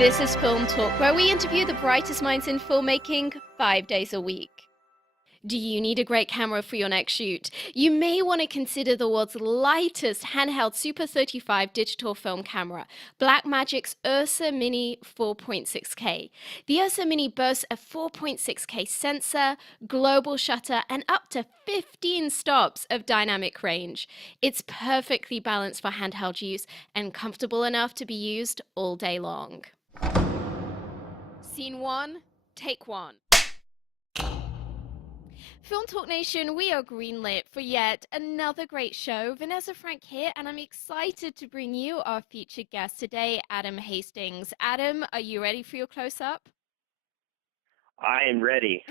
This is Film Talk, where we interview the brightest minds in filmmaking 5 days a week. Do you need a great camera for your next shoot? You may want to consider the world's lightest handheld Super 35 digital film camera, Blackmagic's Ursa Mini 4.6K. The Ursa Mini boasts a 4.6K sensor, global shutter, and up to 15 stops of dynamic range. It's perfectly balanced for handheld use and comfortable enough to be used all day long. Scene 1, take 1. Film Talk Nation, we are greenlit for yet another great show. Vanessa Frank here, and I'm excited to bring you our featured guest today, Adam Hastings. Adam, are you ready for your close-up? I am ready.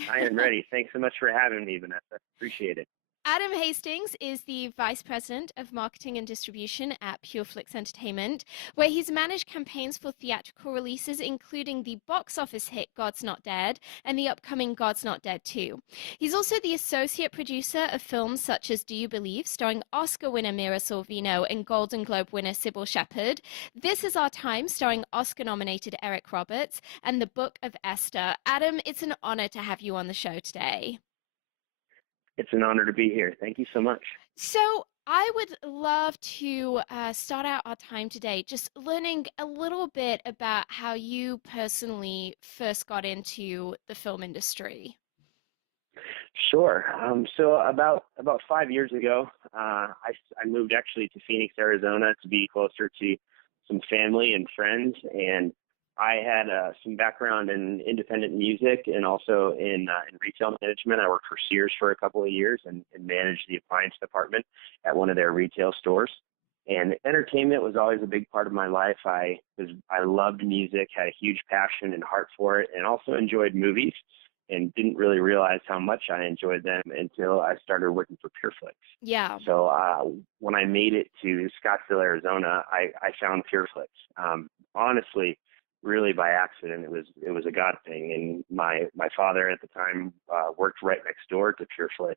Thanks so much for having me, Vanessa. Appreciate it. Adam Hastings is the Vice President of Marketing and Distribution at PureFlix Entertainment, where he's managed campaigns for theatrical releases, including the box office hit God's Not Dead and the upcoming God's Not Dead 2. He's also the associate producer of films such as Do You Believe, starring Oscar winner Mira Sorvino and Golden Globe winner Sybil Shepherd, This Is Our Time, starring Oscar-nominated Eric Roberts, and The Book of Esther. Adam, it's an honor to have you on the show today. It's an honor to be here. Thank you so much. So I would love to start out our time today just learning a little bit about how you personally first got into the film industry. Sure. So about 5 years ago, I moved actually to Phoenix, Arizona to be closer to some family and friends, and I had some background in independent music and also in retail management. I worked for Sears for a couple of years and managed the appliance department at one of their retail stores. And entertainment was always a big part of my life. I loved music, had a huge passion and heart for it, and also enjoyed movies, and didn't really realize how much I enjoyed them until I started working for PureFlix. Yeah. So when I made it to Scottsdale, Arizona, I found PureFlix. Honestly, really by accident. It was a God thing. And my father at the time worked right next door to PureFlix.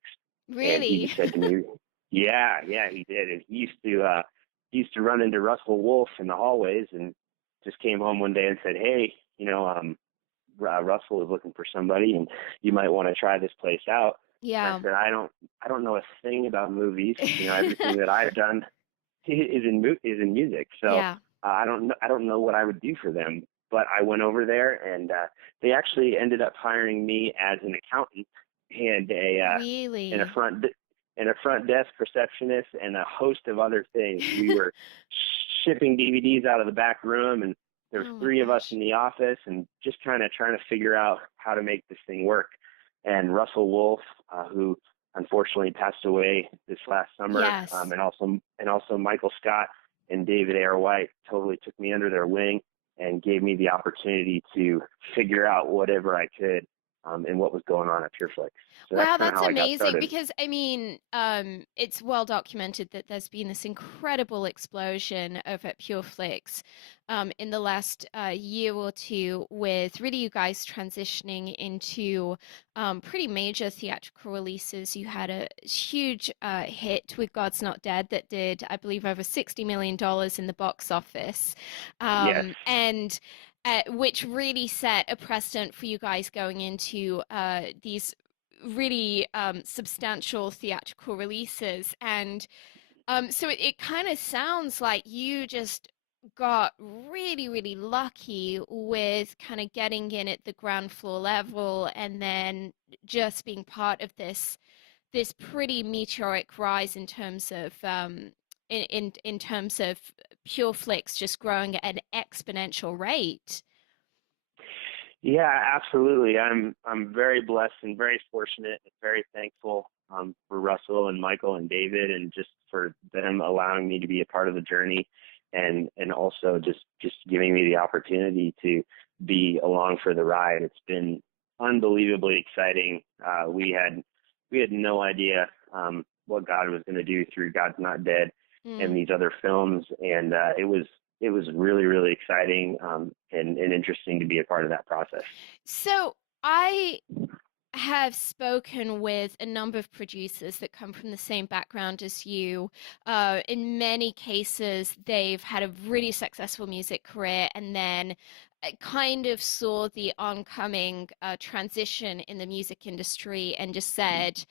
Really? And he said to me, yeah, he did. And he used to run into Russell Wolf in the hallways, and just came home one day and said, hey, Russell is looking for somebody, and you might want to try this place out. Yeah. And I said, I don't know a thing about movies. Everything that I've done is in music. So yeah. I don't know what I would do for them. But I went over there, and they actually ended up hiring me as an accountant and Really? and a front desk receptionist and a host of other things. We were shipping DVDs out of the back room, and there was three of us in the office, and just kind of trying to figure out how to make this thing work. And Russell Wolf, who unfortunately passed away this last summer, Yes. and also Michael Scott and David Ayer White totally took me under their wing and gave me the opportunity to figure out whatever I could and what was going on at PureFlix. So Wow, that's that's amazing because, it's well documented that there's been this incredible explosion over at PureFlix in the last year or two, with really you guys transitioning into pretty major theatrical releases. You had a huge hit with God's Not Dead that did, I believe, over $60 million in the box office. Yes. And which really set a precedent for you guys going into these really substantial theatrical releases. And so it kind of sounds like you just got really, really lucky with kind of getting in at the ground floor level and then just being part of this pretty meteoric rise in terms of in terms of PureFlix just growing at an exponential rate. Yeah, absolutely. I'm very blessed and very fortunate and very thankful for Russell and Michael and David, and just for them allowing me to be a part of the journey, and also just giving me the opportunity to be along for the ride. It's been unbelievably exciting. We had no idea what God was going to do through God's Not Dead and these other films, and it was really, really exciting and interesting to be a part of that process. So I have spoken with a number of producers that come from the same background as you. In many cases, they've had a really successful music career and then kind of saw the oncoming transition in the music industry and just said,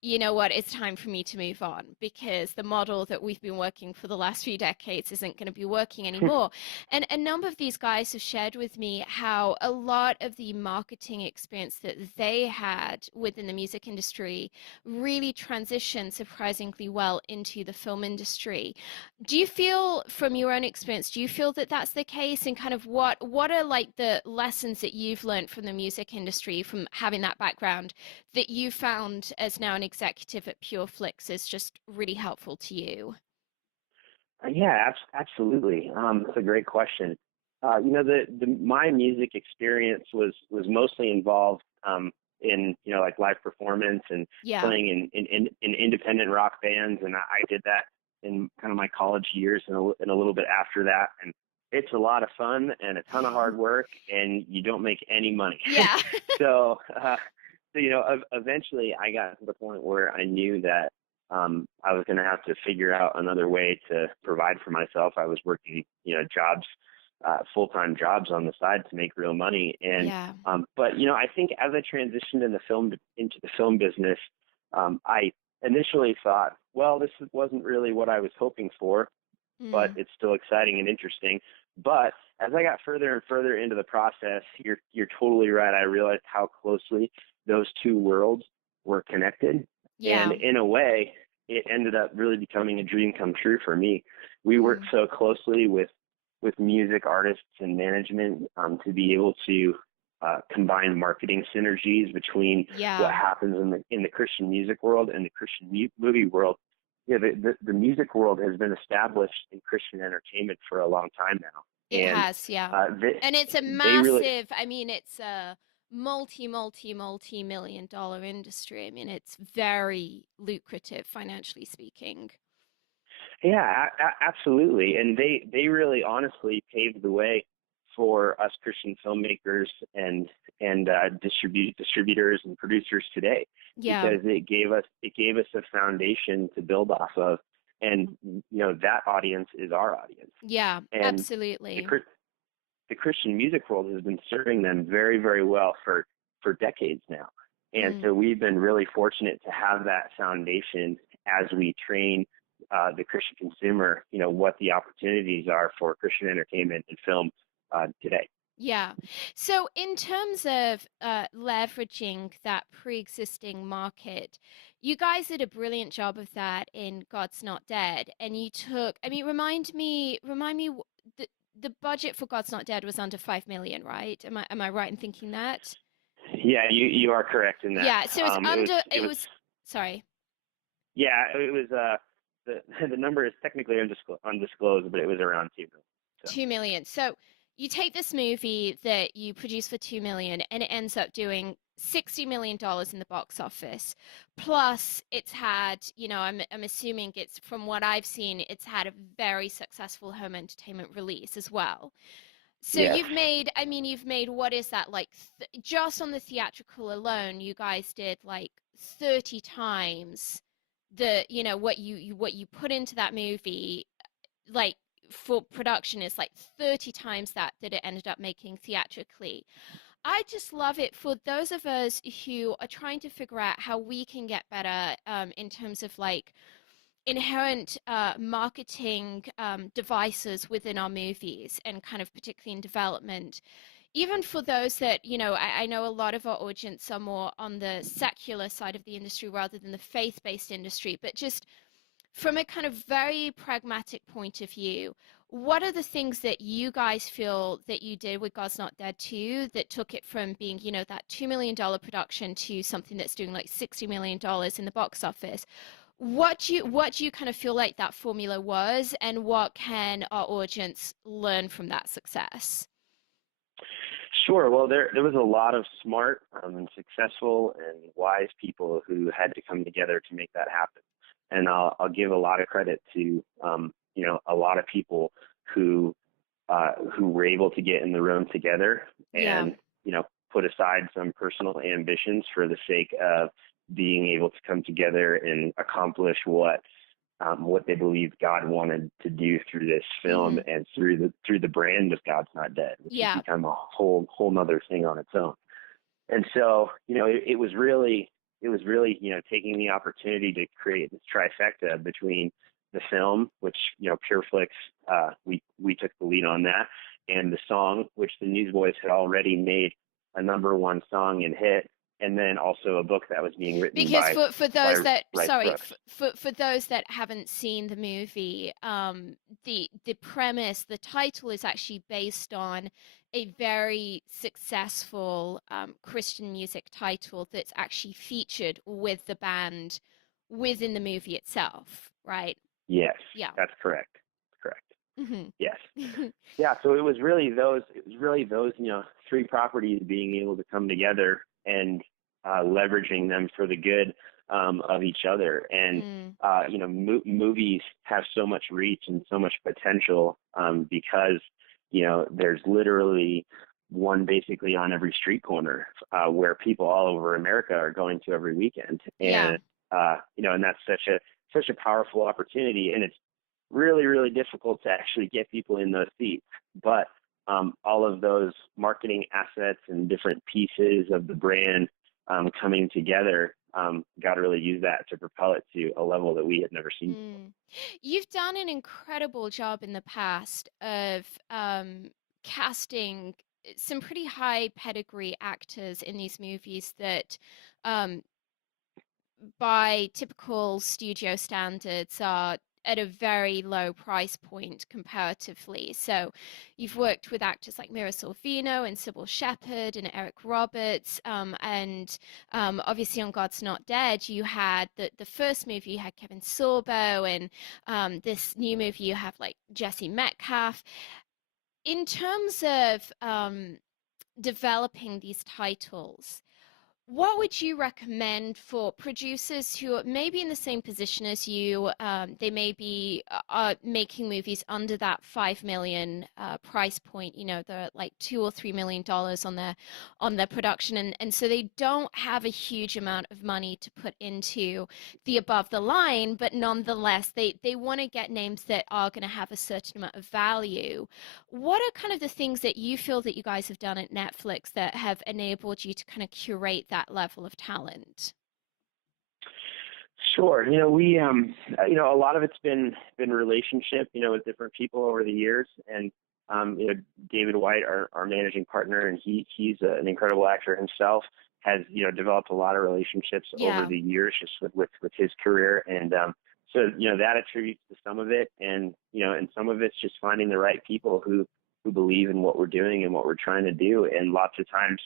you know what, it's time for me to move on because the model that we've been working for the last few decades isn't going to be working anymore. And a number of these guys have shared with me how a lot of the marketing experience that they had within the music industry really transitioned surprisingly well into the film industry. Do you feel, from your own experience, do you feel that that's the case? And kind of what are like the lessons that you've learned from the music industry from having that background that you found as now an executive at PureFlix is just really helpful to you? Yeah, absolutely. It's a great question. My music experience was mostly involved in like live performance and Yeah. playing in independent rock bands, and I did that in kind of my college years and a little bit after that. And it's a lot of fun and a ton of hard work, and you don't make any money. Yeah. so, uh, eventually I got to the point where I knew that I was going to have to figure out another way to provide for myself. I was working, jobs, full-time jobs on the side to make real money. And, Yeah. but, I think as I transitioned into the film business, I initially thought, well, wasn't really what I was hoping for, but Mm. it's still exciting and interesting. But as I got further and further into the process, you're totally right. I realized how closely those two worlds were connected. And Yeah. in a way, it ended up really becoming a dream come true for me. We work Mm. so closely with music artists and management to be able to combine marketing synergies between what Yeah. happens in the Christian music world and the Christian movie world. Yeah, the music world has been established in Christian entertainment for a long time now, It and has, yeah. they And it's a they really massive, I mean, it's a multi-million dollar industry. I mean, it's very lucrative financially speaking. Yeah, absolutely. And they really honestly paved the way for us Christian filmmakers and distributors and producers today, Yeah. because it gave us a foundation to build off of, and that audience is our audience, Yeah, and the absolutely. Chris- the Christian music world has been serving them very, very well for decades now. And Mm. so we've been really fortunate to have that foundation as we train the Christian consumer, what the opportunities are for Christian entertainment and film today. Yeah. So in terms of leveraging that pre-existing market, you guys did a brilliant job of that in God's Not Dead. And you took, I mean, remind me, the budget for God's Not Dead was under 5 million, right? Am I right in thinking that? Yeah, you are correct in that. Yeah. So it's It was under, it it was was, sorry. yeah, it was the the number is technically undisclosed, but it was around 2 million. So 2 million. So you take this movie that you produce for 2 million and it ends up doing $60 million in the box office. Plus it's had, I'm assuming it's from what I've seen, it's had a very successful home entertainment release as well. So yes, you've made what is that like just on the theatrical alone, you guys did like 30 times what you put into that movie like for production is like 30 times that it ended up making theatrically. I just love it for those of us who are trying to figure out how we can get better in terms of like inherent marketing devices within our movies and kind of particularly in development. Even for those that, I know a lot of our audience are more on the secular side of the industry rather than the faith-based industry, but just from a kind of very pragmatic point of view, what are the things that you guys feel that you did with God's Not Dead 2 that took it from being, that $2 million production to something that's doing like $60 million in the box office? What do you kind of feel like that formula was, and what can our audience learn from that success? sure. Well, there was a lot of smart and successful and wise people who had to come together to make that happen. And I'll give a lot of credit to a lot of people who who were able to get in the room together Yeah. and put aside some personal ambitions for the sake of being able to come together and accomplish what they believed God wanted to do through this film Mm-hmm. and through the brand of God's Not Dead, which has Yeah. become a whole nother thing on its own. And so, it was really, taking the opportunity to create this trifecta between the film, which, PureFlix, we took the lead on that, and the song, which the Newsboys had already made a #1 song and hit, and then also a book that was being written Because by for those that Rice sorry Brooks. for those that haven't seen the movie, the premise, the title is actually based on a very successful Christian music title that's actually featured with the band within the movie itself, right? Yes, Yeah. that's correct. Correct. Hmm. Yes. Yeah, so it was really those three properties being able to come together and leveraging them for the good of each other. And Mm. movies have so much reach and so much potential because there's literally one basically on every street corner where people all over America are going to every weekend. Yeah. And and that's such a powerful opportunity, and it's really, really difficult to actually get people in those seats. But all of those marketing assets and different pieces of the brand coming together, got to really use that to propel it to a level that we had never seen before. Mm. You've done an incredible job in the past of casting some pretty high pedigree actors in these movies that, um, by typical studio standards, are at a very low price point comparatively. So you've worked with actors like Mira Sorvino and Sybil Shepherd and Eric Roberts, and obviously on God's Not Dead, you had the first movie, you had Kevin Sorbo, and this new movie, you have like Jesse Metcalf. In terms of developing these titles, what would you recommend for producers who are maybe in the same position as you? They may be making movies under that 5 million price point. They're at like $2 or $3 million on their production, and so they don't have a huge amount of money to put into the above the line, but nonetheless, they want to get names that are going to have a certain amount of value. What are kind of the things that you feel that you guys have done at Netflix that have enabled you to kind of curate that level of talent? Sure. We, a lot of it's been relationship, with different people over the years. And, David White, our managing partner, and he's an incredible actor himself, has, developed a lot of relationships over Yeah. the years just with his career. And, so, that attributes to some of it. And, and some of it's just finding the right people who believe in what we're doing and what we're trying to do. And lots of times,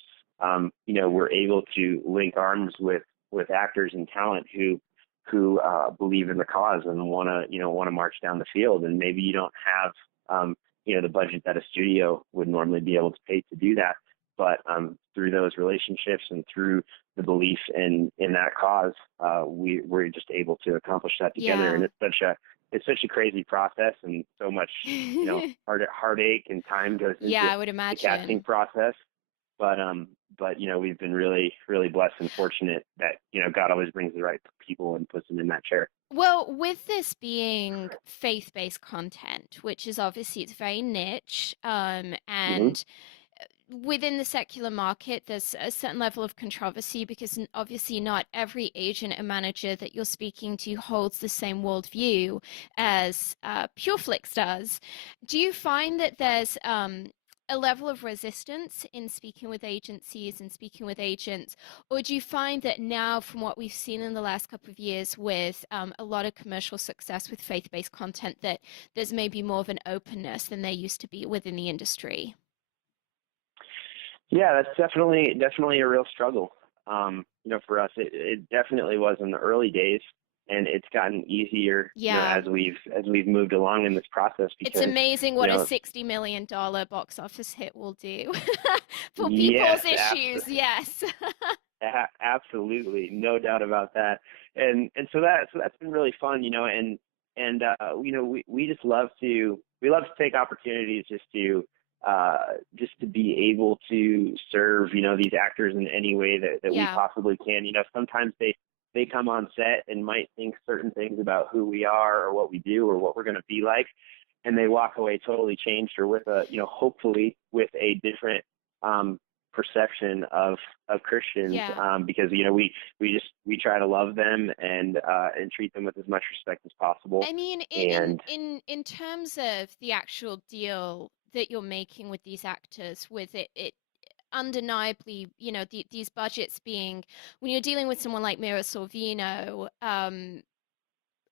we're able to link arms with actors and talent who believe in the cause and want to march down the field. And maybe you don't have the budget that a studio would normally be able to pay to do that, but through those relationships and through the belief in that cause, we're just able to accomplish that together. Yeah. And it's such a crazy process, and so much heartache and time goes Yeah, into I would the casting imagine. process. But we've been really, really blessed and fortunate that God always brings the right people and puts them in that chair. Well, with this being faith-based content, which is obviously it's very niche, Hmm. and within the secular market, there's a certain level of controversy because obviously not every agent and manager that you're speaking to holds the same worldview as PureFlix does. Do you find that there's a level of resistance in speaking with agencies and speaking with agents, or do you find that now, from what we've seen in the last couple of years with a lot of commercial success with faith-based content, that there's maybe more of an openness than there used to be within the industry? Yeah, that's definitely a real struggle. For us, it definitely was in the early days, and it's gotten easier, Yeah. as we've moved along in this process It's because, amazing you what a know, $60 million box office hit will do for yes, people's issues. Yes. absolutely, no doubt about that. And so that's been really fun, and we just love to take opportunities just to just to be able to serve, these actors in any way that we Yeah. possibly can. Sometimes they come on set and might think certain things about who we are or what we do or what we're going to be like, and they walk away totally changed or with hopefully with a different perception of Christians, Yeah. because we try to love them and treat them with as much respect as possible. I mean, And in terms of the actual deal that you're making with these actors, with it undeniably, these budgets being, when you're dealing with someone like Mira Sorvino,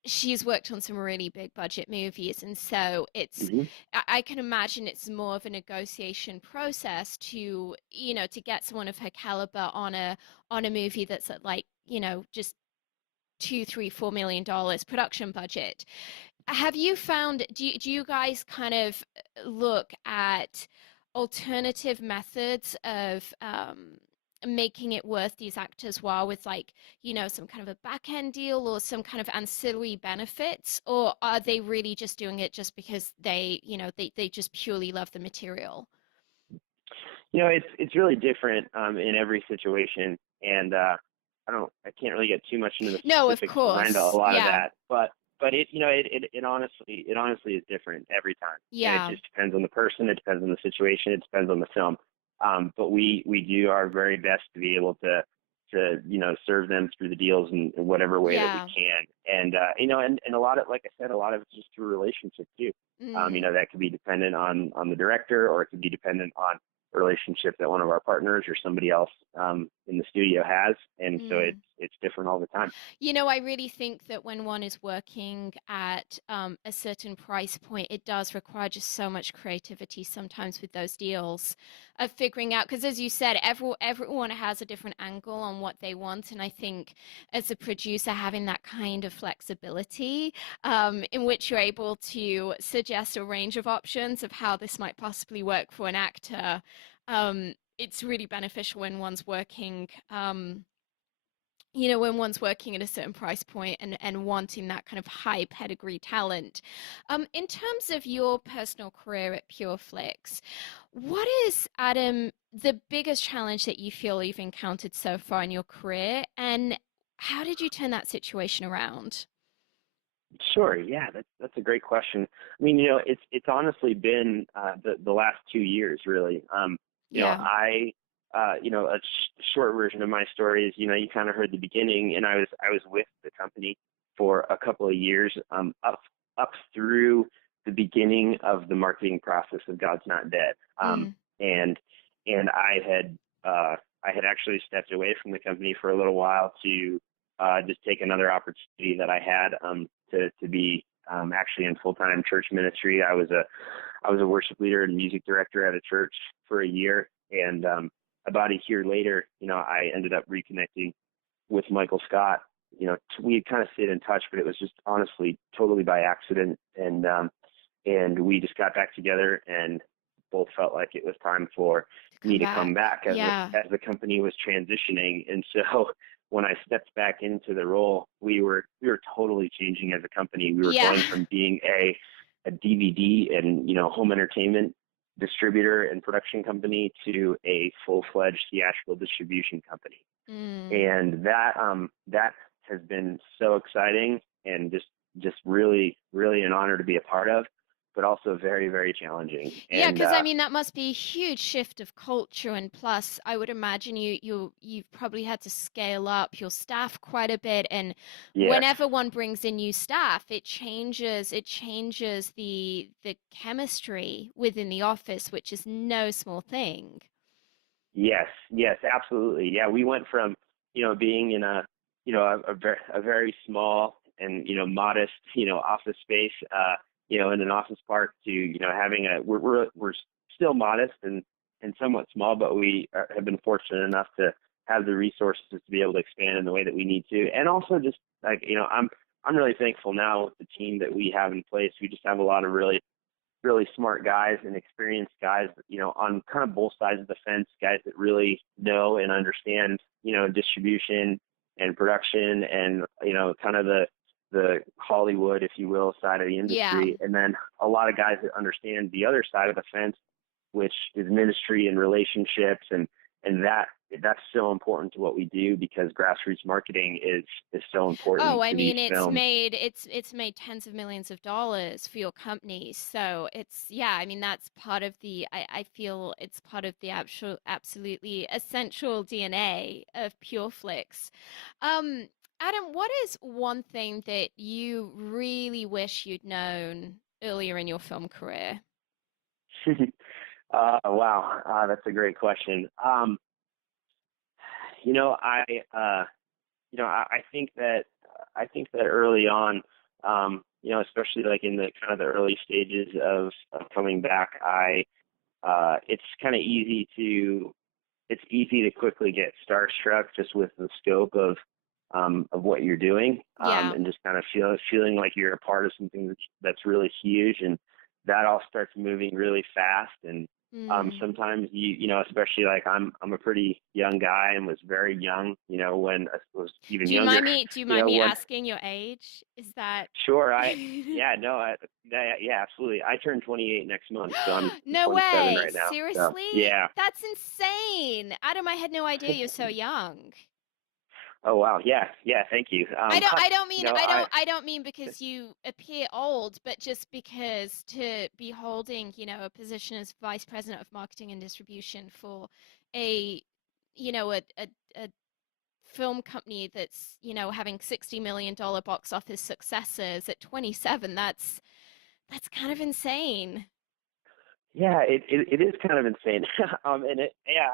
she's worked on some really big budget movies, and so mhm. I can imagine it's more of a negotiation process to get someone of her caliber on a movie that's at like, just two, three, $4 million production budget. Have you found, do you guys kind of look at alternative methods of making it worth these actors while with like, some kind of a back end deal or some kind of ancillary benefits? Or are they really just doing it just because they just purely love the material? It's really different in every situation, and I can't really get too much into the No, of specifics behind a course. lot of Yeah. that, but it honestly is different every time, and it Yeah. just depends on the person, it depends on the situation, it depends on the film. But we do our very best to be able to serve them through the deals in whatever way that we Yeah. can, and a lot of, like I said, a lot of it's just through relationship too. Mm. That could be dependent on the director, or it could be dependent on relationship that one of our partners or somebody else in the studio has, and so Mm. it's different all the time. I really think that when one is working at a certain price point, it does require just so much creativity sometimes with those deals of figuring out, because as you said, everyone has a different angle on what they want. And I think as a producer, having that kind of flexibility in which you're able to suggest a range of options of how this might possibly work for an actor, it's really beneficial when one's working. When one's working at a certain price point and wanting that kind of high pedigree talent. In terms of your personal career at PureFlix, what is, Adam, the biggest challenge that you feel you've encountered so far in your career, and how did you turn that situation around? Sure, yeah, that's a great question. I mean, it's honestly been the last 2 years really. Yeah. Short version of my story is, you kind of heard the beginning, and I was with the company for a couple of years, up through the beginning of the marketing process of God's Not Dead, Mm. and I had actually stepped away from the company for a little while to just take another opportunity that I had, to be actually in full-time church ministry. I was a worship leader and music director at a church for a year, and about a year later, I ended up reconnecting with Michael Scott. We had kind of stayed in touch, but it was just honestly totally by accident, and we just got back together and both felt like it was time for To me come to come back. back as Yeah. the company was transitioning. And so when I stepped back into the role, we were totally changing as a company. We were Yeah. going from being a DVD and home entertainment distributor and production company to a full-fledged theatrical distribution company. Mm. And that has been so exciting and just really really an honor to be a part of, but also very very challenging. Yeah, And because I mean that must be a huge shift of culture, and plus, I would imagine you've probably had to scale up your staff quite a bit. And yes, whenever one brings in new staff, it changes the chemistry within the office, which is no small thing. yes, absolutely. Yeah, we went from being in a very small and modest office space, in an office park, to having we're still modest and somewhat small, but we have been fortunate enough to have the resources to be able to expand in the way that we need to, and also just like I'm really thankful now with the team that we have in place. We just have a lot of really really smart guys and experienced guys, on kind of both sides of the fence, guys that really know and understand, distribution and production and, kind of the Hollywood, if you will, side of the Yeah. industry. And then a lot of guys that understand the other side of the fence, which is ministry and relationships, and that's so important to what we do because grassroots marketing is so Oh, important I to these mean, films. it's made tens of millions of dollars for your company. So it's yeah, I mean that's part of the I feel it's part of the actual absolutely essential DNA of PureFlix. Um, Adam, what is one thing that you really wish you'd known earlier in your film career? Wow, that's a great question. You know, I think that early on, especially like in the kind of the early stages of coming back, it's kind of it's easy to quickly get starstruck just with the scope of what you're doing, Yeah. and just kind of feeling like you're a part of something that's really huge, and that all starts moving really fast. And Mm. sometimes especially like I'm a pretty young guy and was very young, when I was even younger, Do you mind me when asking your age? Is that sure yeah, no, yeah, absolutely. I turn 28 next month, so I'm No 27 way. right now. So Seriously? yeah. That's insane. Adam, I had no idea you're so young. Oh wow, yeah, yeah. Thank you. I don't mean because you appear old, but just because to be holding, a position as vice president of marketing and distribution for a, a film company that's, having $60 million box office successes at 27, that's kind of insane. Yeah, it is kind of insane. And yeah,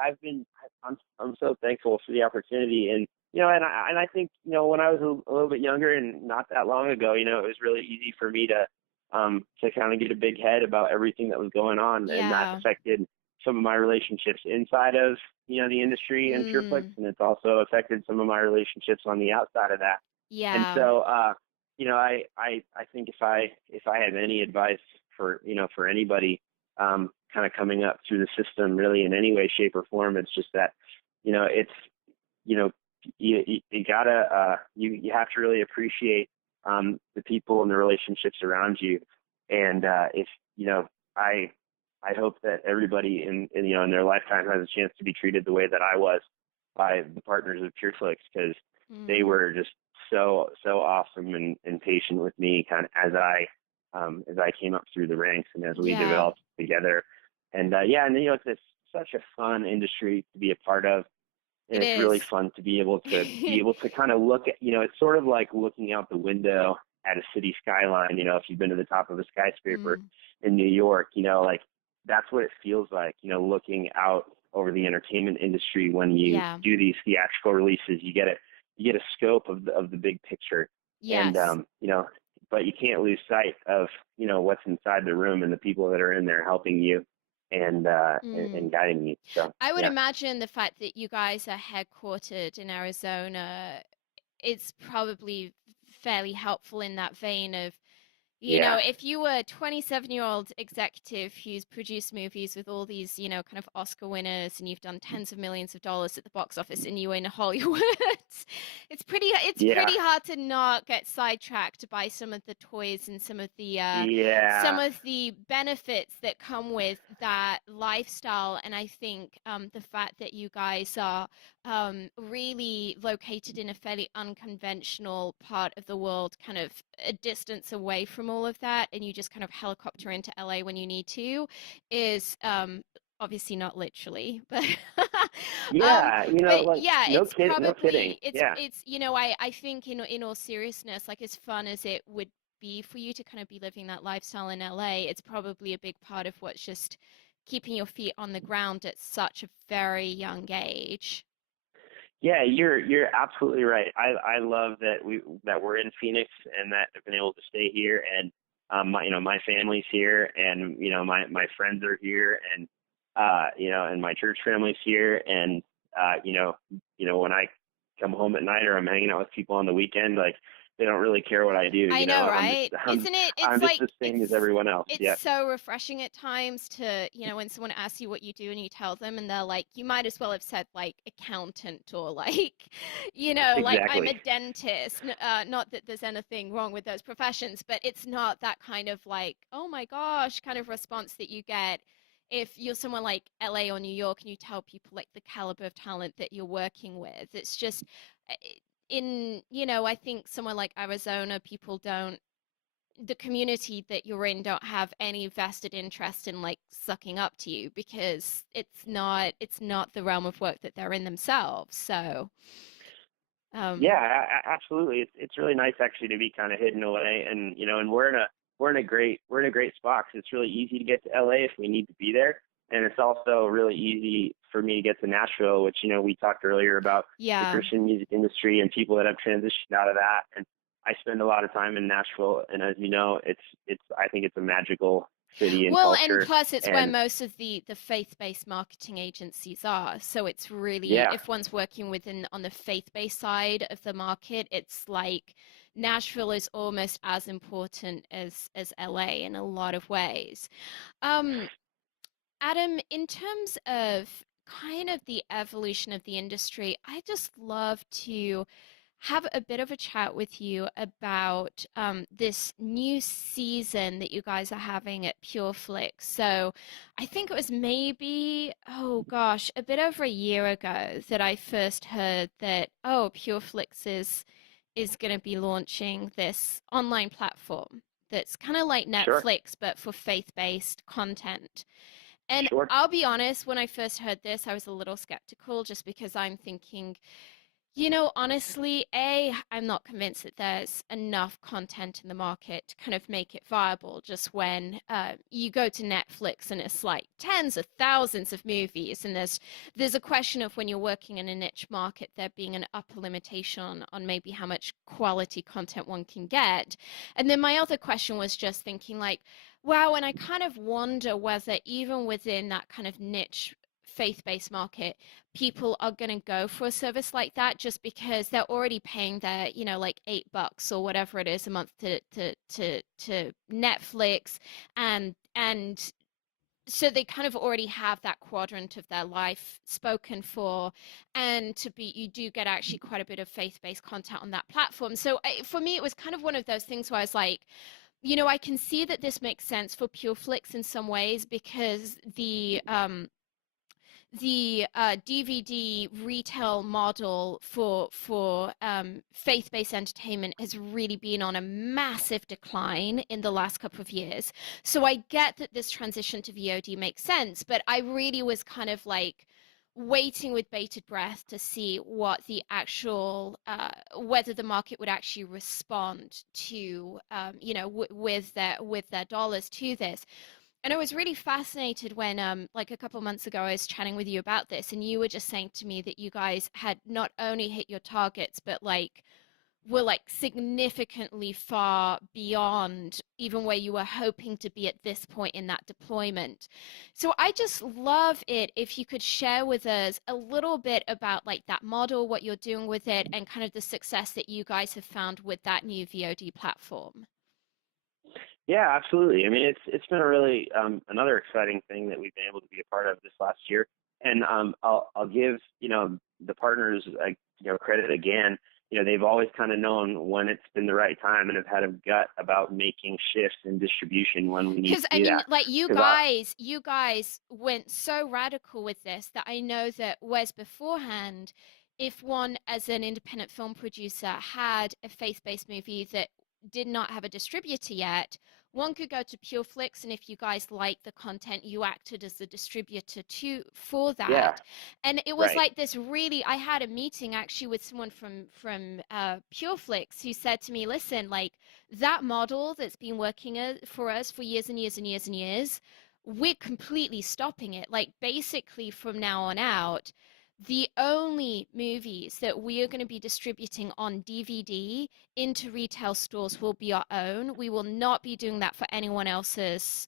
I'm so thankful for the opportunity, and I think when I was a little bit younger and not that long ago, it was really easy for me to kind of get a big head about everything that was going on, and that Yeah. affected some of my relationships inside of the industry and PureFlix, Mm, and it's also affected some of my relationships on the outside of that. And yeah. so, I think if I have any advice for anybody kind of coming up through the system really in any way, shape, or form. It's just that, it's, you know, you gotta, you have to really appreciate the people and the relationships around you. And if, I, I hope that everybody in their lifetime has a chance to be treated the way that I was by the partners of PureFlix, because they Mm, were just so awesome and patient with me kind of as I came up through the ranks and as we yeah. developed together. And yeah, and it's such a fun industry to be a part of, and It it's really is. fun to be able to kind of look at, it's sort of like looking out the window at a city skyline. If you've been to the top of a skyscraper Mm, in New York, like that's what it feels like, looking out over the entertainment industry when you yeah. do these theatrical releases. You get a scope of the big picture, and Yes. but you can't lose sight of what's inside the room and the people that are in there helping you and Mm. guiding you. So I would yeah, imagine the fact that you guys are headquartered in Arizona, it's probably fairly helpful in that vein of yeah, if you were a 27-year-old executive who's produced movies with all these, kind of Oscar winners and you've done tens of millions of dollars at the box office and you're in Hollywood, it's yeah, pretty hard to not get sidetracked by some of the toys and some yeah, of the benefits that come with that lifestyle. And I think the fact that you guys are really located in a fairly unconventional part of the world, kind of a distance away from all of that, and you just kind of helicopter into LA when you need to, is obviously not literally, but yeah. but Like yeah, it's no kidding. probably Yeah, I think in all seriousness, like as fun as it would be for you to kind of be living that lifestyle in LA, it's probably a big part of what's just keeping your feet on the ground at such a very young age. yeah. You're absolutely right. I love that we're in Phoenix and that I've been able to stay here, and my family's here, and my friends are here, and and my church family's here, and when I come home at night or I'm hanging out with people on the weekend, like they don't really care what I do. I know, I'm just right? Isn't it? I'm It's just like the same as everyone else. it's Yeah, so refreshing at times to, when someone asks you what you do and you tell them and they're like, you might as well have said like accountant or like, like I'm a exactly. dentist. Not that there's anything wrong with those professions, but it's not that kind of like, oh my gosh, kind of response that you get if you're someone like LA or New York and you tell people like the caliber of talent that you're working with, it's just eh, in, I think somewhere like Arizona, people don't, the community that you're in don't have any vested interest in like sucking up to you because it's not the realm of work that they're in themselves. So, Yeah, um, absolutely. It's really nice actually to be kind of hidden away, and and we're in a great spot 'cause it's really easy to get to LA if we need to be there, and it's also really easy for me to get to Nashville, which we talked earlier about the yeah. Christian music industry and people that have transitioned out of that, and I spend a lot of time in Nashville, and as you know, it's I think it's a magical city and Well, and culture, plus it's where and most of the faith-based marketing agencies are. So it's really, yeah, if one's working within on the faith-based side of the market, it's like Nashville is almost as important as LA in a lot of ways. Um, Adam, in terms of kind of the evolution of the industry, I just love to have a bit of a chat with you about this new season that you guys are having at PureFlix. So I think it was maybe, oh gosh, a bit over a year ago that I first heard that, oh, PureFlix is going to be launching this online platform that's kind of like sure, Netflix, but for faith-based content. And sure, I'll be honest, when I first heard this, I was a little skeptical just because I'm thinking, honestly, I'm not convinced that there's enough content in the market to kind of make it viable. Just when you go to Netflix and it's like tens of thousands of movies, and there's a question of when you're working in a niche market, there being an upper limitation on maybe how much quality content one can get. And then my other question was just thinking like, wow, and I kind of wonder whether even within that kind of niche faith-based market people are going to go for a service like that just because they're already paying their like $8 or whatever it is a month to Netflix, and so they kind of already have that quadrant of their life spoken for, and to be you do get actually quite a bit of faith-based content on that platform. So for me it was kind of one of those things where I was like, I can see that this makes sense for PureFlix in some ways because the DVD retail model for faith-based entertainment has really been on a massive decline in the last couple of years. So I get that this transition to VOD makes sense, but I really was kind of like waiting with bated breath to see what the actual whether the market would actually respond to with their dollars to this. And I was really fascinated when, like a couple months ago, I was chatting with you about this, and you were just saying to me that you guys had not only hit your targets, but like were like significantly far beyond even where you were hoping to be at this point in that deployment. So I just love it if you could share with us a little bit about like that model, what you're doing with it, and kind of the success that you guys have found with that new VOD platform. yeah, absolutely. I mean, it's been a really another exciting thing that we've been able to be a part of this last year, and I'll give the partners credit again. They've always kind of known when it's been the right time and have had a gut about making shifts in distribution when we need Because to I do mean, that. like you Because guys, you guys went so radical with this that I know that whereas beforehand, if one as an independent film producer had a faith-based movie that did not have a distributor yet, one could go to PureFlix, and if you guys like the content, you acted as the distributor to for yeah, that. And it was right, like this really. I had a meeting actually with someone from PureFlix who said to me, "Listen, like." That model that's been working for us for years and years and years and years, we're completely stopping it. Like basically from now on out, the only movies that we are going to be distributing on DVD into retail stores will be our own. We will not be doing that for anyone else's,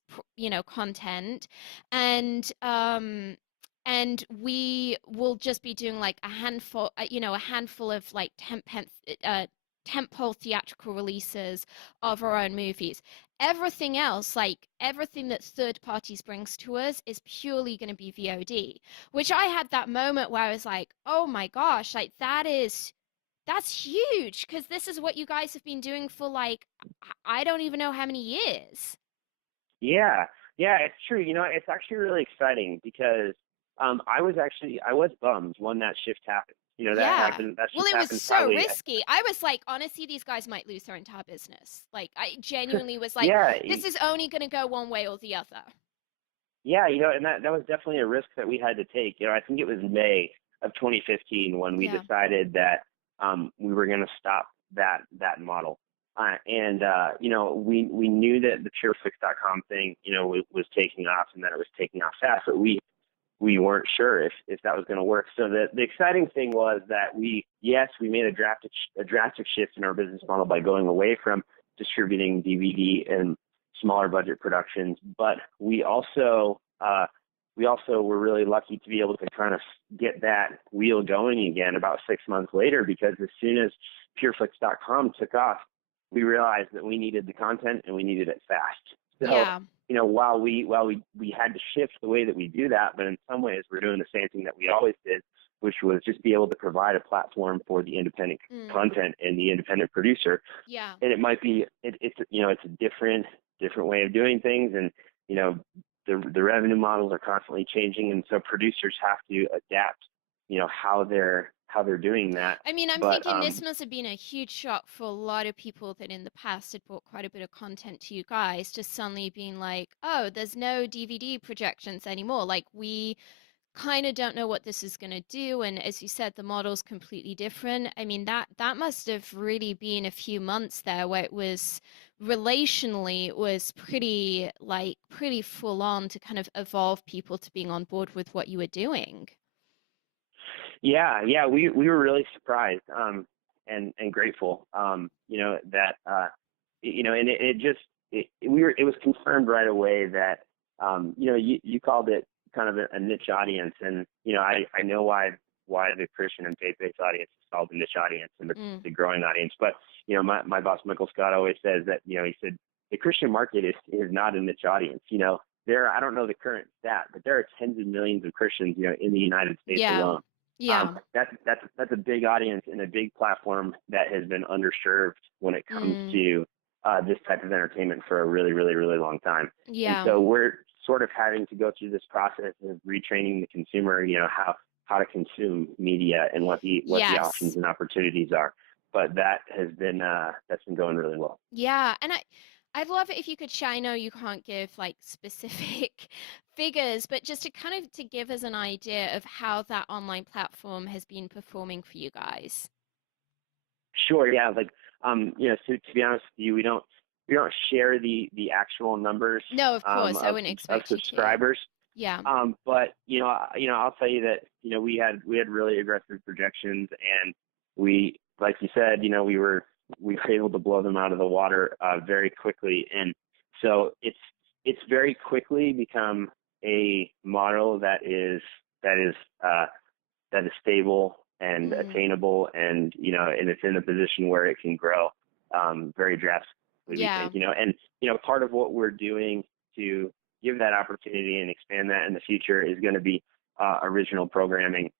content. And we will just be doing like a handful of like tentpole theatrical releases of our own movies. Everything else, like everything that third parties brings to us, is purely going to be VOD. Which I had that moment where I was like, oh my gosh, like that's huge because this is what you guys have been doing for like I don't even know how many years. yeah. Yeah, it's true. It's actually really exciting because I was bummed when that shift happened. Yeah. That Well, shift it was happened so probably. risky. I was like, honestly, these guys might lose their entire business. Like, I genuinely was like, Yeah, this is only going to go one way or the other. yeah, and that was definitely a risk that we had to take. I think it was May of 2015 when we Yeah. decided that we were going to stop that model. We knew that the pureflix.com thing, was taking off and that it was taking off fast, but we weren't sure if that was going to work. So the exciting thing was that we made a drastic shift in our business model by going away from distributing DVD and smaller budget productions, but we also were really lucky to be able to kind of get that wheel going again about 6 months later, because as soon as pureflix.com took off, we realized that we needed the content and we needed it fast. So, Yeah. while we had to shift the way that we do that, but in some ways we're doing the same thing that we always did, which was just be able to provide a platform for the independent Mm. content and the independent producer. Yeah. And it might be it's a different way of doing things, and you know the revenue models are constantly changing, and so producers have to adapt how they're doing that. I mean, I'm But thinking this must have been a huge shock for a lot of people that in the past had bought quite a bit of content to you guys, just suddenly being like, oh, there's no DVD projections anymore. Like, we kind of don't know what this is going to do. And as you said, the model's completely different. I mean, that must have really been a few months there where it was relationally, it was pretty full on to kind of evolve people to being on board with what you were doing. yeah, we were really surprised, and grateful, that and it just it was confirmed right away that you called it kind of a niche audience, and I know why the Christian and faith-based audience is called the niche audience and Mm. the growing audience. But my boss Michael Scott always says that he said the Christian market is not a niche audience. I don't know the current stat, but there are tens of millions of Christians in the United States Yeah. alone. Yeah. That's a big audience and a big platform that has been underserved when it comes Mm. to this type of entertainment for a really, really, really long time. And Yeah. so we're sort of having to go through this process of retraining the consumer, how to consume media and what the options Yes. and opportunities are. But that's been going really well. Yeah, and I'd love it if you could share. I know you can't give like specific figures, but just to kind of to give us an idea of how that online platform has been performing for you guys. Sure, yeah, like so to be honest with you, we don't share the actual numbers No, of course, I of wouldn't of expect you to. subscribers. Yeah. But I'll tell you that we had really aggressive projections, and we, like you said, we were able to blow them out of the water very quickly, and so it's very quickly become a model uh, that is stable and Mm. attainable, and it's in a position where it can grow very drastically, we Yeah. think. And part of what we're doing to give that opportunity and expand that in the future is going to be original programming,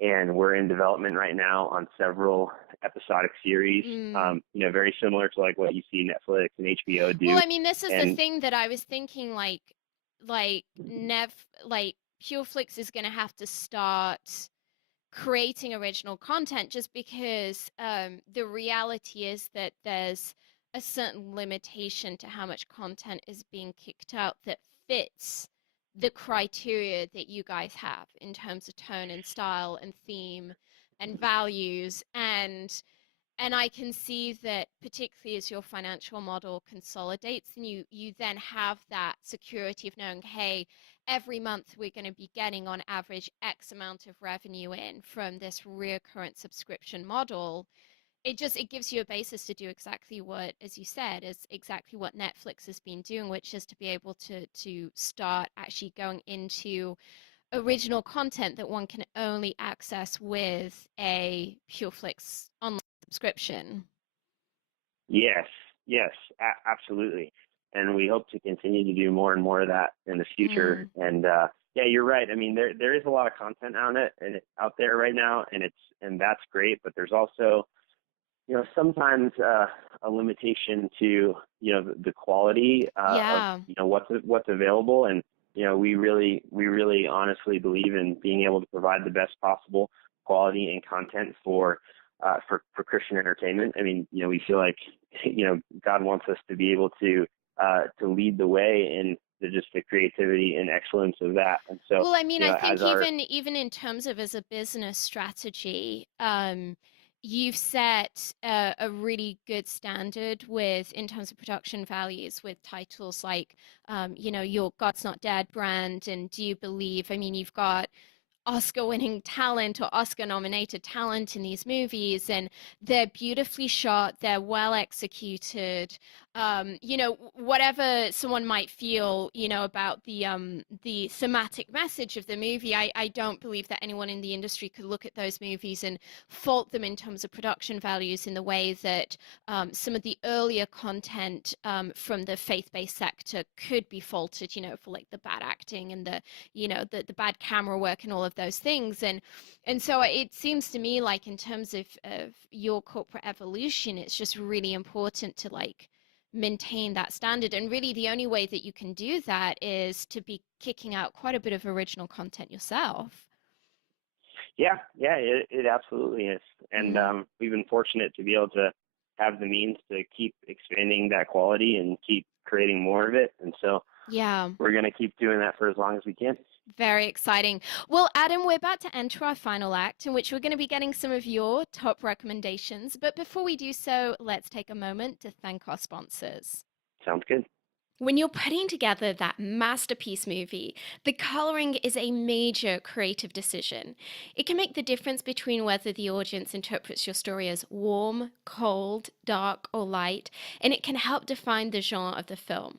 and we're in development right now on several episodic series, Mm. very similar to like what you see Netflix and HBO Well, do. I mean, this is the And thing that I was thinking, like like PureFlix is going to have to start creating original content just because the reality is that there's a certain limitation to how much content is being kicked out that fits the criteria that you guys have in terms of tone and style and theme and values and I can see that particularly as your financial model consolidates and you then have that security of knowing, hey, every month we're going to be getting on average X amount of revenue in from this recurrent subscription model. It gives you a basis to do exactly what, as you said, is exactly what Netflix has been doing, which is to be able to start actually going into original content that one can only access with a PureFlix online subscription. yes, yes, absolutely. And we hope to continue to do more and more of that in the future. Mm. And yeah, you're right. I mean, there is a lot of content on it and out there right now, and that's great. But there's also sometimes a limitation to the quality of Yeah. what's available, and we really honestly believe in being able to provide the best possible quality and content for Christian entertainment. I mean, we feel like God wants us to be able to lead the way in just the creativity and excellence of that, and so Well, I mean, I as think our even in terms of as a business strategy, you've set a really good standard with in terms of production values with titles like, your God's Not Dead brand and Do You Believe? I mean, you've got Oscar-winning talent or Oscar-nominated talent in these movies, and they're beautifully shot, they're well executed. Whatever someone might feel, about the thematic message of the movie, I don't believe that anyone in the industry could look at those movies and fault them in terms of production values in the way that some of the earlier content from the faith-based sector could be faulted, for like the bad acting and the bad camera work and all of those things. And so it seems to me like in terms of your corporate evolution, it's just really important to like maintain that standard. And really the only way that you can do that is to be kicking out quite a bit of original content yourself. Yeah, it absolutely is. And Mm. we've been fortunate to be able to have the means to keep expanding that quality and keep creating more of it. And so Yeah. we're going to keep doing that for as long as we can. Very exciting. Well, Adam, we're about to enter our final act in which we're going to be getting some of your top recommendations. But before we do so, let's take a moment to thank our sponsors. Sounds good. When you're putting together that masterpiece movie, the coloring is a major creative decision. It can make the difference between whether the audience interprets your story as warm, cold, dark, or light, and it can help define the genre of the film.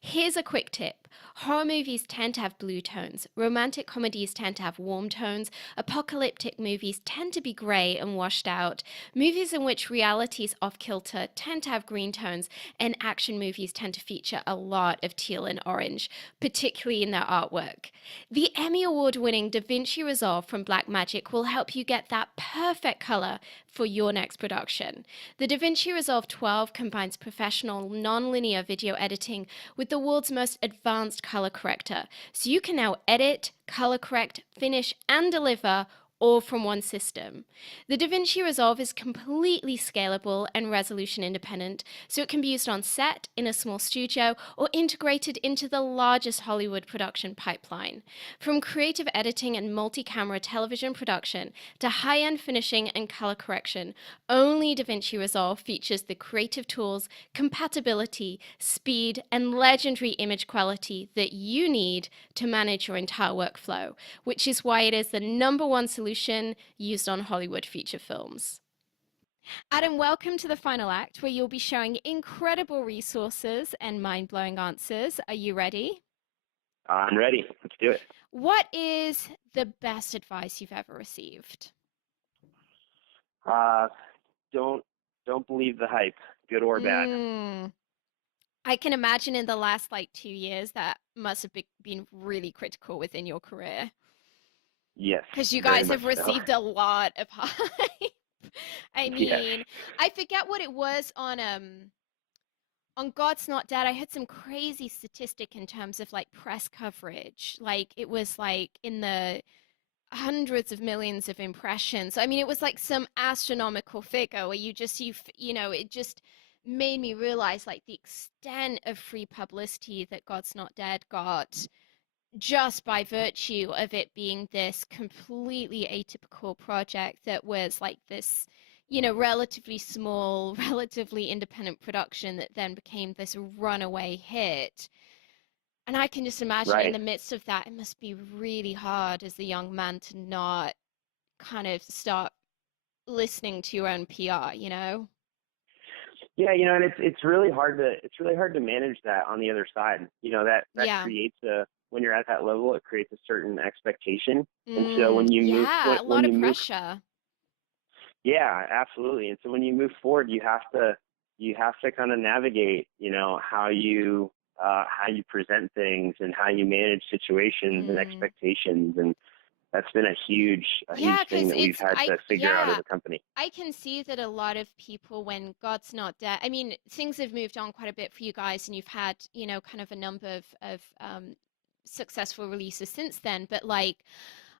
Here's a quick tip. Horror movies tend to have blue tones, romantic comedies tend to have warm tones, apocalyptic movies tend to be grey and washed out, movies in which reality is off kilter tend to have green tones, and action movies tend to feature a lot of teal and orange, particularly in their artwork. The Emmy Award winning Da Vinci Resolve from Blackmagic will help you get that perfect color for your next production. The Da Vinci Resolve 12 combines professional non-linear video editing with the world's most advanced color corrector, so you can now edit, color correct, finish, and deliver all from one system. The DaVinci Resolve is completely scalable and resolution independent, so it can be used on set, in a small studio, or integrated into the largest Hollywood production pipeline. From creative editing and multi-camera television production to high-end finishing and color correction, only DaVinci Resolve features the creative tools, compatibility, speed, and legendary image quality that you need to manage your entire workflow, which is why it is the #1 solution used on Hollywood feature films. Adam, welcome to the final act where you'll be showing incredible resources and mind blowing answers. Are you ready? I'm ready. Let's do it. What is the best advice you've ever received? Uh, don't don't believe the hype, good or bad. Mm, I can imagine in the last like 2 years that must have been really critical within your career Yes, because you very guys much have so. received a lot of hype. I Yes. mean, I forget what it was on God's Not Dead. I had some crazy statistic in terms of like press coverage. Like it was like in the hundreds of millions of impressions. I mean, it was like some astronomical figure where it just made me realize like the extent of free publicity that God's Not Dead got just by virtue of it being this completely atypical project that was like this, relatively small, relatively independent production that then became this runaway hit. And I can just imagine in Right. the midst of that, it must be really hard as a young man to not kind of start listening to your own PR? Yeah, and it's really hard to manage that on the other side. That Yeah. creates a when you're at that level, it creates a certain expectation. And so Mm, yeah, a when lot of you move, pressure. yeah, absolutely. And so when you move forward, you have to kind of navigate, how you present things and how you manage situations and Mm, expectations. And that's been a huge Yeah, thing because that we've had to figure out as a company. I can see that a lot of people, when God's not dead, I mean, things have moved on quite a bit for you guys, and you've had, kind of a number of successful releases since then. But like,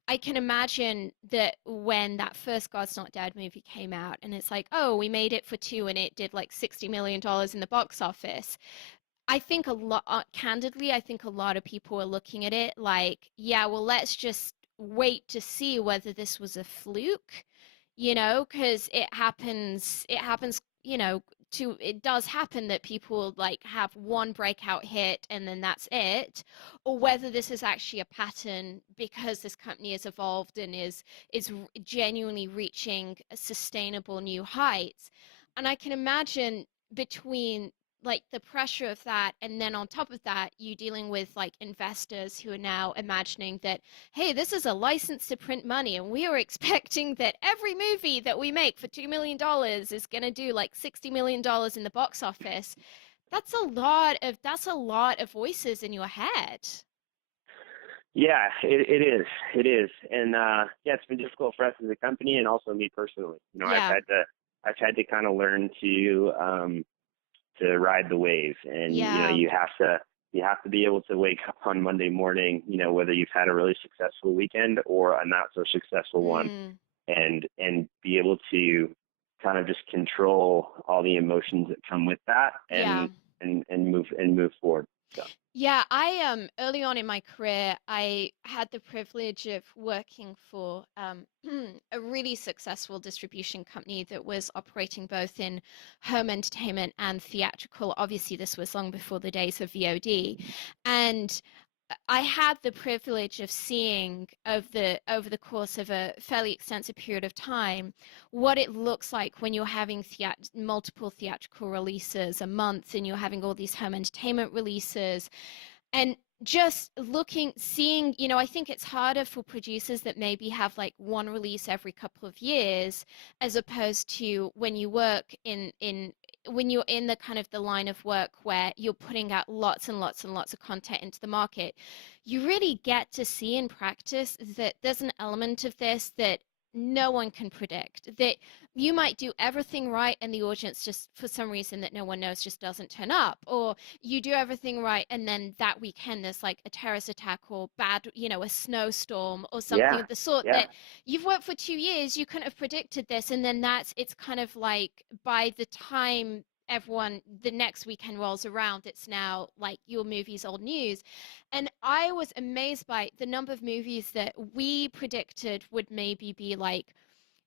I can imagine that when that first God's Not Dead movie came out, and it's like, oh, we made it for two, and it did like $60 million in the box office. I think a lot, candidly, I think a lot of people are looking at it like, yeah, well, let's just wait to see whether this was a fluke, because it happens, it does happen that people like have one breakout hit and then that's it, or whether this is actually a pattern because this company has evolved and is genuinely reaching sustainable new heights. And I can imagine between like the pressure of that and then on top of that you dealing with like investors who are now imagining that, hey, this is a license to print money and we are expecting that every movie that we make for $2 million is going to do like $60 million in the box office. That's a lot of voices in your head. Yeah, it is. It is. And yeah, it's been difficult for us as a company and also me personally. Yeah. I've had to kind of learn to ride the wave, and Yeah. you have to be able to wake up on Monday morning, whether you've had a really successful weekend or a not so successful one, Mm. and be able to kind of just control all the emotions that come with that, Yeah. and move forward. So Yeah, I early on in my career, I had the privilege of working for a really successful distribution company that was operating both in home entertainment and theatrical. Obviously, this was long before the days of VOD, and I had the privilege of seeing over the course of a fairly extensive period of time what it looks like when you're having multiple theatrical releases a month and you're having all these home entertainment releases, and just seeing, I think it's harder for producers that maybe have like one release every couple of years, as opposed to when you work in when you're in the kind of the line of work where you're putting out lots and lots and lots of content into the market. You really get to see in practice that there's an element of this that no one can predict, that you might do everything right and the audience just for some reason that no one knows just doesn't turn up, or you do everything right and then that weekend there's like a terrorist attack or bad, a snowstorm or something yeah, of the sort yeah, that you've worked for 2 years, you couldn't have predicted this, and then it's kind of like by the time everyone the next weekend rolls around, it's now like your movie's old news. And I was amazed by the number of movies that we predicted would maybe be like,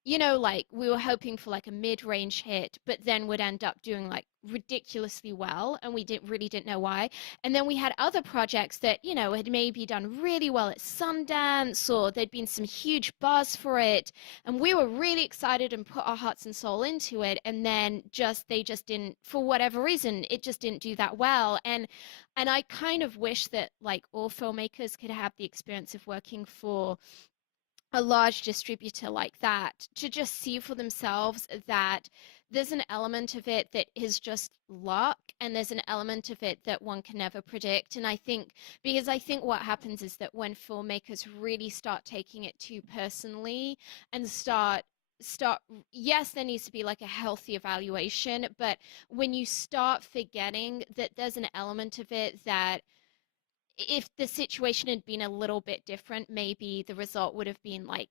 like we were hoping for like a mid-range hit, but then would end up doing like ridiculously well, and we didn't know why. And then we had other projects that, had maybe done really well at Sundance, or there'd been some huge buzz for it, and we were really excited and put our hearts and soul into it, and then they just didn't, for whatever reason, it just didn't do that well. And I kind of wish that like all filmmakers could have the experience of working for a large distributor like that, to just see for themselves that there's an element of it that is just luck, and there's an element of it that one can never predict. And I think what happens is that when filmmakers really start taking it too personally and start yes, there needs to be like a healthy evaluation, but when you start forgetting that there's an element of it that if the situation had been a little bit different, maybe the result would have been like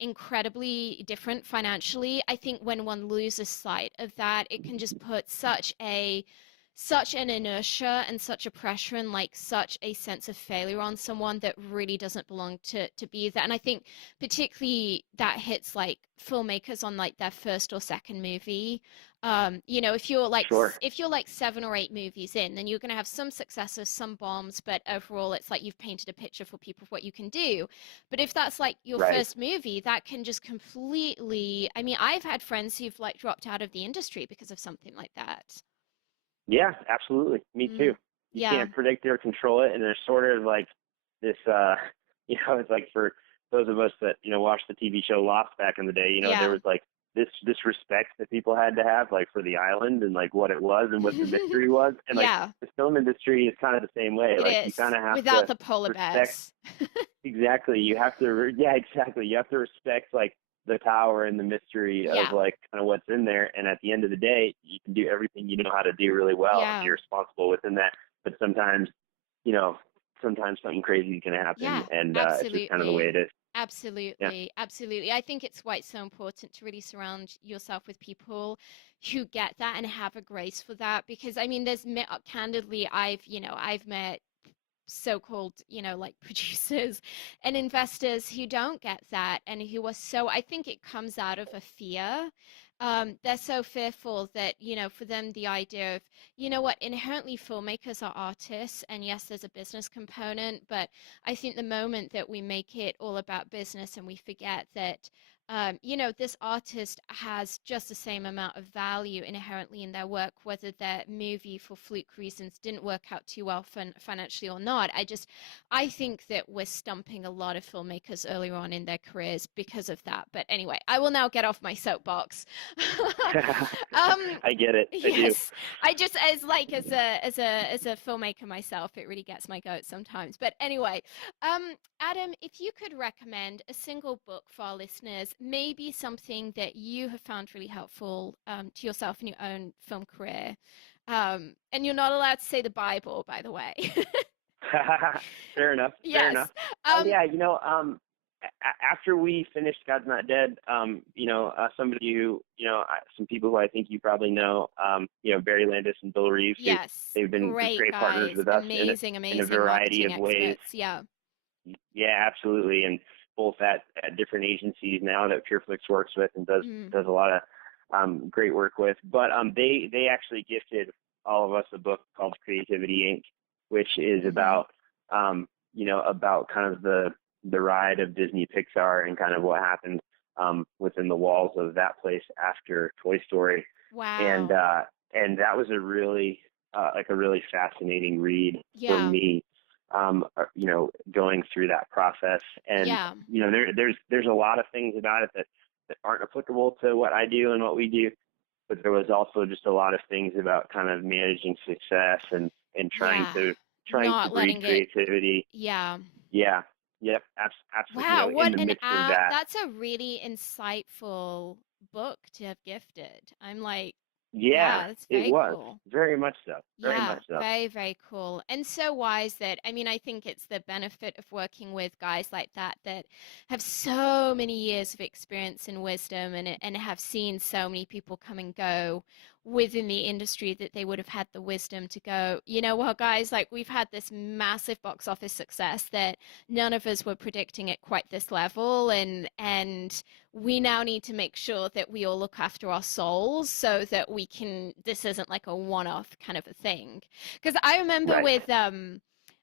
incredibly different financially. I think when one loses sight of that, it can just put such an inertia and such a pressure and like such a sense of failure on someone that really doesn't belong to be there. And I think particularly that hits like filmmakers on like their first or second movie. sure, if you're like 7 or 8 movies in, then you're going to have some successes, some bombs, but overall it's like you've painted a picture for people of what you can do. But if that's like your right. first movie, that can just completely, I mean, I've had friends who've like dropped out of the industry because of something like that. Yeah, absolutely. Me too. Mm, You yeah. can't predict it or control it, and there's sort of like this, it's like for those of us that watched the TV show Lost back in the day, there Yeah. was like this respect that people had to have, like, for the island and like what it was and what the mystery was. And like Yeah, the film industry is kind of the same way. it Like you is. kind of have Without to the polar respect. bears. Exactly. You have to, yeah, exactly. You have to respect like the power and the mystery of Yeah, like kind of what's in there. And at the end of the day, you can do everything you know how to do really well and yeah, be responsible within that. But sometimes, you know, sometimes something crazy is going to happen, yeah, and it's just kind of the way absolutely. it is. Yeah. Absolutely, absolutely. I think it's why it's so important to really surround yourself with people who get that and have a grace for that. Because I mean, candidly, I've met so-called, like producers and investors who don't get that and who are so, I think it comes out of a fear. They're so fearful that, for them, the idea of, inherently filmmakers are artists, and yes, there's a business component, but I think the moment that we make it all about business and we forget that this artist has just the same amount of value inherently in their work, whether their movie for fluke reasons didn't work out too well financially or not. I think that we're stumping a lot of filmmakers earlier on in their careers because of that. But anyway, I will now get off my soapbox. um, I get it. I do. yes, I just as a filmmaker myself, it really gets my goat sometimes. But anyway, Adam, if you could recommend a single book for our listeners, maybe something that you have found really helpful to yourself in your own film career. And you're not allowed to say the Bible, by the way. Fair enough. Fair Yes. enough. Um, Yeah, after we finished God's Not Dead, somebody who, some people who I think you probably know, Barry Landis and Bill Reeves, who yes. they've been Great great partners guys. with us Amazing, in a amazing variety marketing of ways. experts. Yeah. Yeah, absolutely. And both at different agencies now that PureFlix works with and Mm. does a lot of great work with. But they actually gifted all of us a book called Creativity Inc., which is Mm-hmm. about kind of the ride of Disney Pixar and kind of what happened within the walls of that place after Toy Story. And Wow. uh, and that was a really fascinating read for Yeah. me. Going through that process, and Yeah. there's a lot of things about it that aren't applicable to what I do and what we do, but there was also just a lot of things about kind of managing success and Yeah. trying to Not breed letting it. creativity. Yeah. Yeah, yep, absolutely. Wow, In what the an midst of that, that's a really insightful book to have gifted. I'm like, yeah, yeah, that's it very was cool. very much so, very Yeah, much so. very, very cool. And so wise that, I mean, I think it's the benefit of working with guys like that have so many years of experience and wisdom and have seen so many people come and go within the industry that they would have had the wisdom to go, well, guys, like we've had this massive box office success that none of us were predicting at quite this level. And we now need to make sure that we all look after our souls so that this isn't like a one-off kind of a thing. Because Right.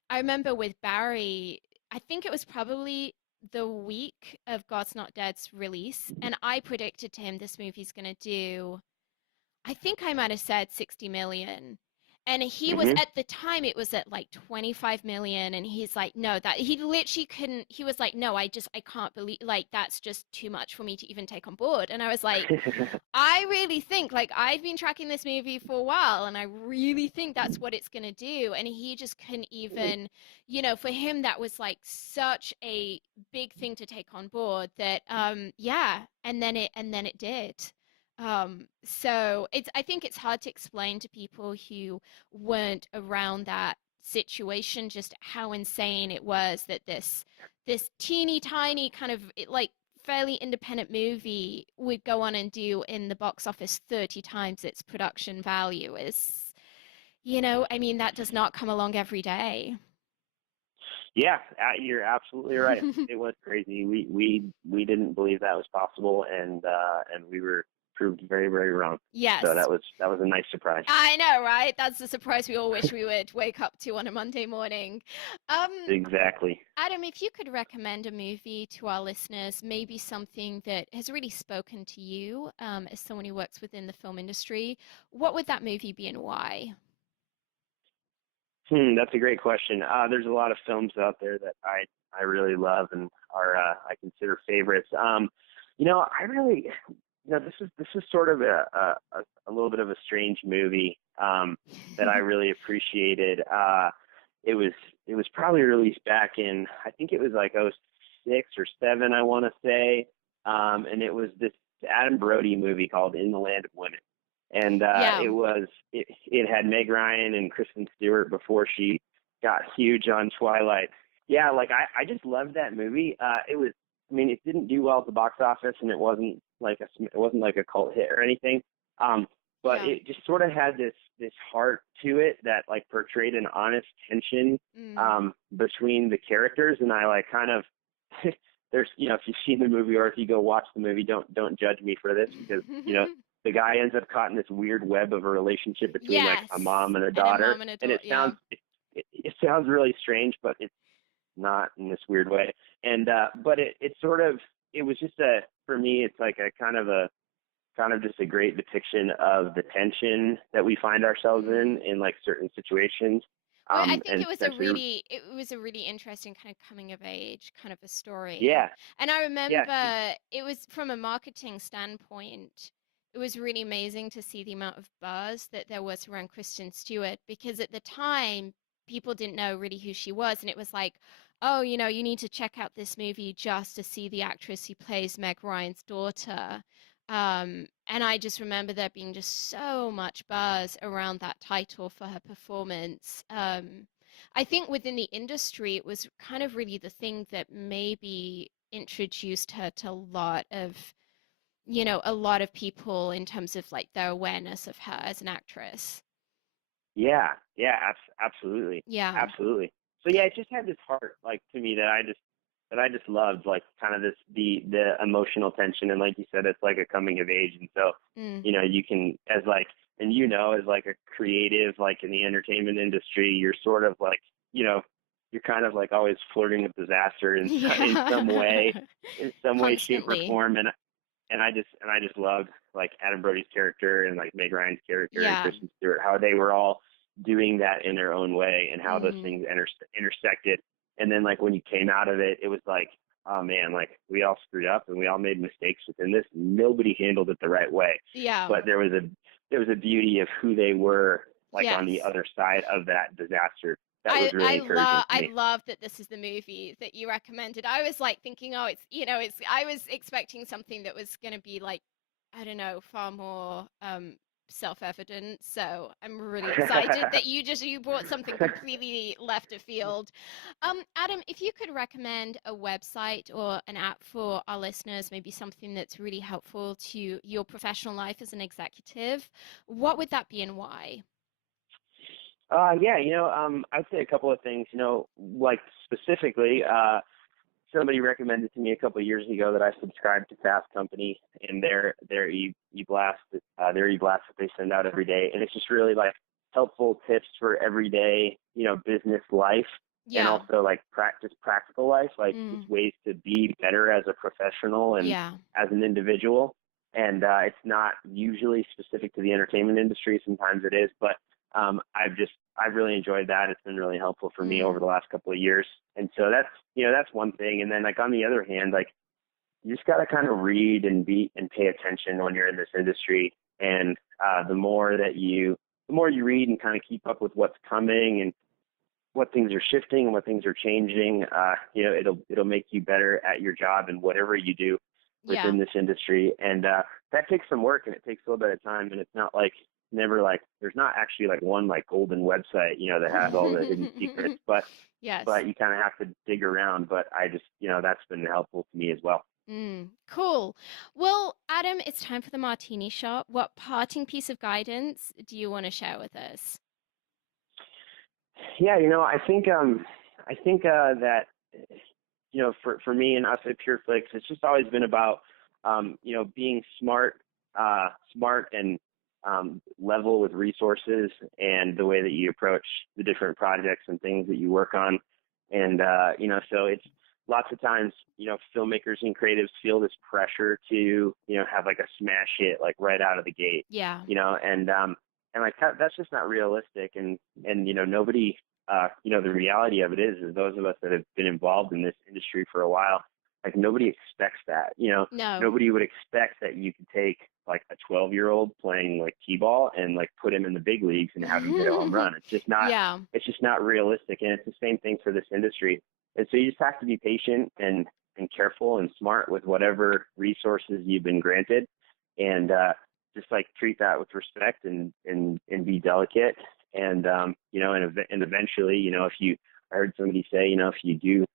I remember with Barry, I think it was probably the week of God's Not Dead's release, and I predicted to him this movie's gonna do, I think I might have said 60 million. And he was Mhm. at the time it was at like 25 million, and he's like, no, that he literally couldn't. He was like, no, I can't believe, like, that's just too much for me to even take on board. And I was like, I really think, like, I've been tracking this movie for a while, and I really think that's what it's gonna do. And he just couldn't even, for him that was like such a big thing to take on board that, yeah, and then it did. So I think it's hard to explain to people who weren't around that situation just how insane it was that this teeny tiny kind of like fairly independent movie would go on and do in the box office 30 times its production value is, I mean, that does not come along every day. Yeah, you're absolutely right. It was crazy. We didn't believe that was possible, and we were proved very, very wrong. So Yes. that was a nice surprise. I know, right? That's the surprise we all wish we would wake up to on a Monday morning. Um, Exactly. Adam, if you could recommend a movie to our listeners, maybe something that has really spoken to you as someone who works within the film industry, what would that movie be and why? That's a great question. There's a lot of films out there that I really love and are I consider favorites. I really this is sort of a little bit of a strange movie that I really appreciated. It was it was probably released back in, I think it was like '06 or '07, I want to say, and it was this Adam Brody movie called In the Land of Women, and Yeah. it had Meg Ryan and Kristen Stewart before she got huge on Twilight. Yeah, like I just loved that movie. It was, I mean, it didn't do well at the box office, and it wasn't like a cult hit or anything. Um, but Yeah. it just sort of had this heart to it that like portrayed an honest tension Mm. between the characters, and I like kind of there's, if you've seen the movie or if you go watch the movie, don't judge me for this, because the guy ends up caught in this weird web of a relationship between like a Yes. mom and a And a daughter, mom and a and daughter. Yeah. it sounds really strange, but it's not in this weird way. And but it sort of, it was just a, for me it's like a kind of just a great depiction of the tension that we find ourselves Mm. in like certain situations. Well, I think And especially, it was a really interesting kind of coming of age kind of a story. yeah, And I yeah, remember it was from a marketing standpoint, it was really amazing to see the amount of buzz that there was around Kristen Stewart, because at the time people didn't know really who she was, and it was like, oh, you need to check out this movie just to see the actress who plays Meg Ryan's daughter. And I just remember there being just so much buzz around that title for her performance. I think within the industry, it was kind of really the thing that maybe introduced her to a lot of people in terms of like their awareness of her as an actress. yeah, yeah, absolutely, Yeah. absolutely. So yeah, it just had this heart, like, to me, that I just loved, like kind of the emotional tension, and like you said, it's like a coming of age, and so Mm. you can, as like, and as like a creative, like in the entertainment industry, you're sort of like, you're kind of like always flirting with disaster Yeah. in some way, shape, or Constantly. form, and I just loved like Adam Brody's character and like Meg Ryan's character and Yeah. Kristen Stewart, how they were all doing that in their own way, and how those Mm. things intersected. And then like when you came out of it, it was like, oh man, like we all screwed up and we all made mistakes within this. Nobody handled it the right way, Yeah. but there was a beauty of who they were, like on the Yes. other side of that disaster, that was really encouraging to I me. love that this is the movie that you recommended. I was like thinking, oh, it's I was expecting something that was going to be like, I don't know, far more self-evident. So I'm really excited that you brought something completely left of field. Adam, if you could recommend a website or an app for our listeners, maybe something that's really helpful to your professional life as an executive, what would that be and why? Yeah, I'd say a couple of things. Like specifically, somebody recommended to me a couple of years ago that I subscribe to Fast Company and their e-blast that they send out every day, and it's just really like helpful tips for everyday, business life, and Yeah. also like practical life, like Mm. just ways to be better as a professional and Yeah. as an individual. And it's not usually specific to the entertainment industry. Sometimes it is, but I've really enjoyed that. It's been really helpful for me over Mm. the last couple of years. And so that's one thing. And then like on the other hand, like you just got to kind of read and pay attention when you're in this industry. And the more you read and kind of keep up with what's coming and what things are shifting and what things are changing, it'll make you better at your job and whatever you do Yeah. within this industry. And that takes some work and it takes a little bit of time. And it's not like never like there's not actually like one like golden website, that has all the hidden secrets, Yes. but you kind of have to dig around. But I just, that's been helpful to me as well. Mm. Cool. Well, Adam, it's time for the martini shot. What parting piece of guidance do you want to share with us? Yeah, I think that for me and us at PureFlix, it's just always been about being smart and level with resources and the way that you approach the different projects and things that you work on. And so it's lots of times, filmmakers and creatives feel this pressure to have like a smash hit like right out of the gate, Yeah. and like that's just not realistic. And nobody, the reality of it is those of us that have been involved in this industry for a while, like like nobody expects that. No. Nobody would expect that you could take like a 12-year-old playing like t-ball and like put him in the big leagues and have him hit a home run. Yeah. It's just not realistic, and it's the same thing for this industry. And so you just have to be patient and careful and smart with whatever resources you've been granted, and just like treat that with respect and be delicate. And and eventually, if you I heard somebody say, if you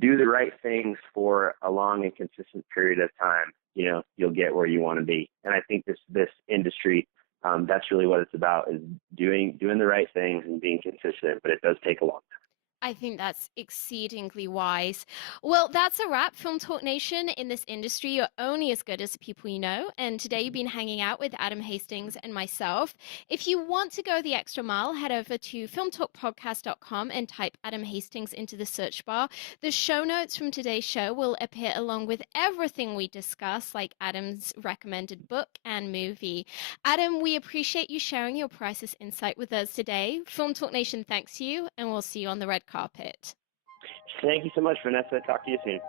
do the right things for a long and consistent period of time, you'll get where you want to be. And I think this industry, that's really what it's about, is doing the right things and being consistent. But it does take a long time. I think that's exceedingly wise. Well, that's a wrap, Film Talk Nation. In this industry, you're only as good as the people you know. And today you've been hanging out with Adam Hastings and myself. If you want to go the extra mile, head over to filmtalkpodcast.com and type Adam Hastings into the search bar. The show notes from today's show will appear along with everything we discuss, like Adam's recommended book and movie. Adam, we appreciate you sharing your priceless insight with us today. Film Talk Nation thanks you, and we'll see you on the red carpet. Thank you so much, Vanessa. Talk to you soon.